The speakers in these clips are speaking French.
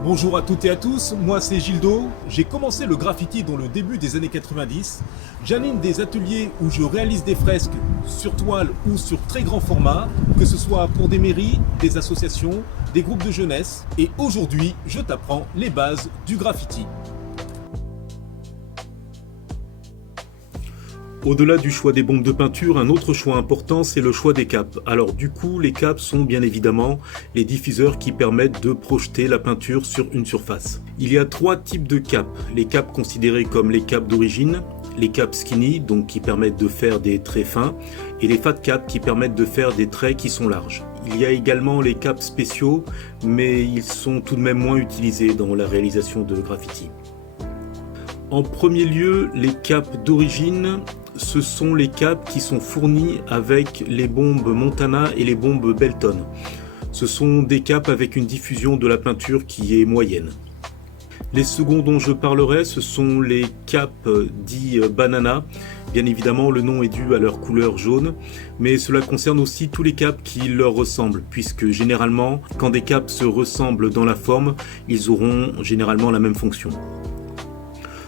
Bonjour à toutes et à tous, moi c'est Gildo. J'ai commencé le graffiti dans le début des années 90. J'anime des ateliers où je réalise des fresques sur toile ou sur très grand format, que ce soit pour des mairies, des associations, des groupes de jeunesse. Et aujourd'hui, je t'apprends les bases du graffiti. Au-delà du choix des bombes de peinture, un autre choix important, c'est le choix des capes. Alors du coup, les capes sont bien évidemment les diffuseurs qui permettent de projeter la peinture sur une surface. Il y a trois types de capes. Les capes considérées comme les capes d'origine, les capes skinny, donc qui permettent de faire des traits fins, et les fat caps qui permettent de faire des traits qui sont larges. Il y a également les capes spéciaux, mais ils sont tout de même moins utilisés dans la réalisation de graffiti. En premier lieu, les capes d'origine, ce sont les capes qui sont fournies avec les bombes Montana et les bombes Belton. Ce sont des capes avec une diffusion de la peinture qui est moyenne. Les seconds dont je parlerai, ce sont les capes dits banana. Bien évidemment, le nom est dû à leur couleur jaune, mais cela concerne aussi tous les capes qui leur ressemblent, puisque généralement, quand des capes se ressemblent dans la forme, ils auront généralement la même fonction.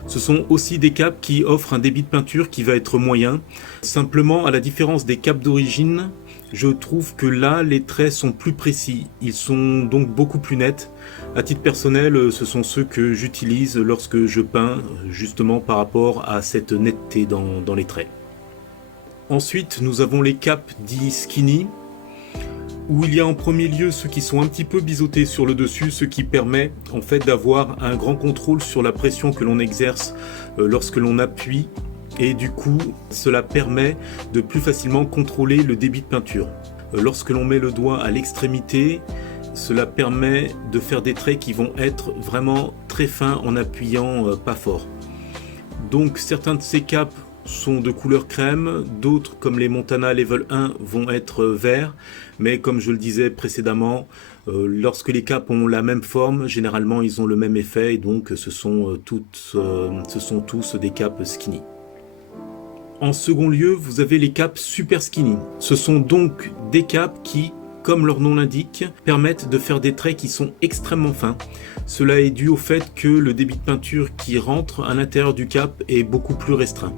Ce sont aussi des capes qui offrent un débit de peinture qui va être moyen. Simplement, à la différence des capes d'origine, je trouve que là, les traits sont plus précis. Ils sont donc beaucoup plus nets. À titre personnel, ce sont ceux que j'utilise lorsque je peins, justement par rapport à cette netteté dans les traits. Ensuite, nous avons les capes dits skinny, où il y a en premier lieu ceux qui sont un petit peu biseautés sur le dessus, ce qui permet en fait d'avoir un grand contrôle sur la pression que l'on exerce lorsque l'on appuie, et du coup cela permet de plus facilement contrôler le débit de peinture. Lorsque l'on met le doigt à l'extrémité, cela permet de faire des traits qui vont être vraiment très fins en appuyant pas fort. Donc certains de ces capes sont de couleur crème, d'autres comme les Montana Level 1 vont être verts, mais comme je le disais précédemment, lorsque les capes ont la même forme, généralement ils ont le même effet, et donc ce sont tous des capes skinny. En second lieu, vous avez les capes super skinny. Ce sont donc des capes qui, comme leur nom l'indique, permettent de faire des traits qui sont extrêmement fins. Cela est dû au fait que le débit de peinture qui rentre à l'intérieur du cap est beaucoup plus restreint.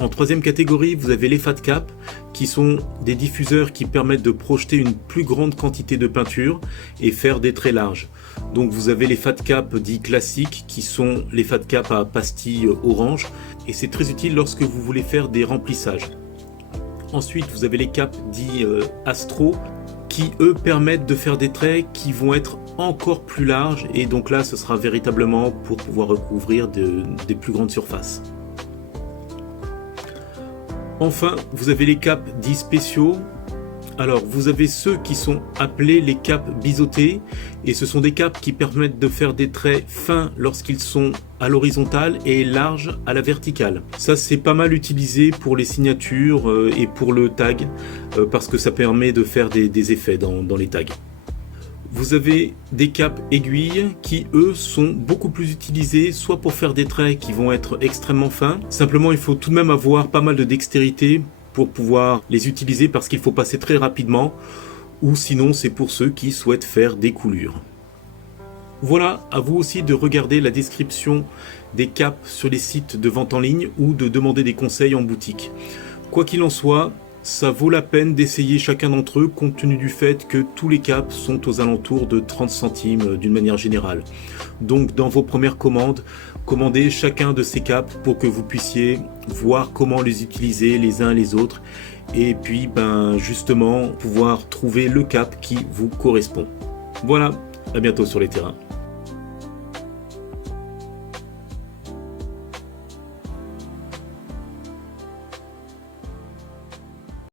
En troisième catégorie, vous avez les fat caps, qui sont des diffuseurs qui permettent de projeter une plus grande quantité de peinture et faire des traits larges. Donc vous avez les fat caps dits classiques, qui sont les fat caps à pastille orange, et c'est très utile lorsque vous voulez faire des remplissages. Ensuite, vous avez les caps dits astro, qui eux permettent de faire des traits qui vont être encore plus larges, et donc là ce sera véritablement pour pouvoir recouvrir des plus grandes surfaces. Enfin, vous avez les capes dits spéciaux. Alors, vous avez ceux qui sont appelés les capes biseautées, et ce sont des capes qui permettent de faire des traits fins lorsqu'ils sont à l'horizontale et larges à la verticale. Ça, c'est pas mal utilisé pour les signatures et pour le tag, parce que ça permet de faire des effets dans les tags. Vous avez des capes aiguilles qui, eux, sont beaucoup plus utilisés soit pour faire des traits qui vont être extrêmement fins. Simplement, il faut tout de même avoir pas mal de dextérité pour pouvoir les utiliser parce qu'il faut passer très rapidement, ou sinon c'est pour ceux qui souhaitent faire des coulures. Voilà, à vous aussi de regarder la description des capes sur les sites de vente en ligne ou de demander des conseils en boutique. Quoi qu'il en soit, ça vaut la peine d'essayer chacun d'entre eux compte tenu du fait que tous les caps sont aux alentours de 30 centimes d'une manière générale. Donc dans vos premières commandes, commandez chacun de ces caps pour que vous puissiez voir comment les utiliser les uns les autres, et puis justement pouvoir trouver le cap qui vous correspond. Voilà, à bientôt sur les terrains.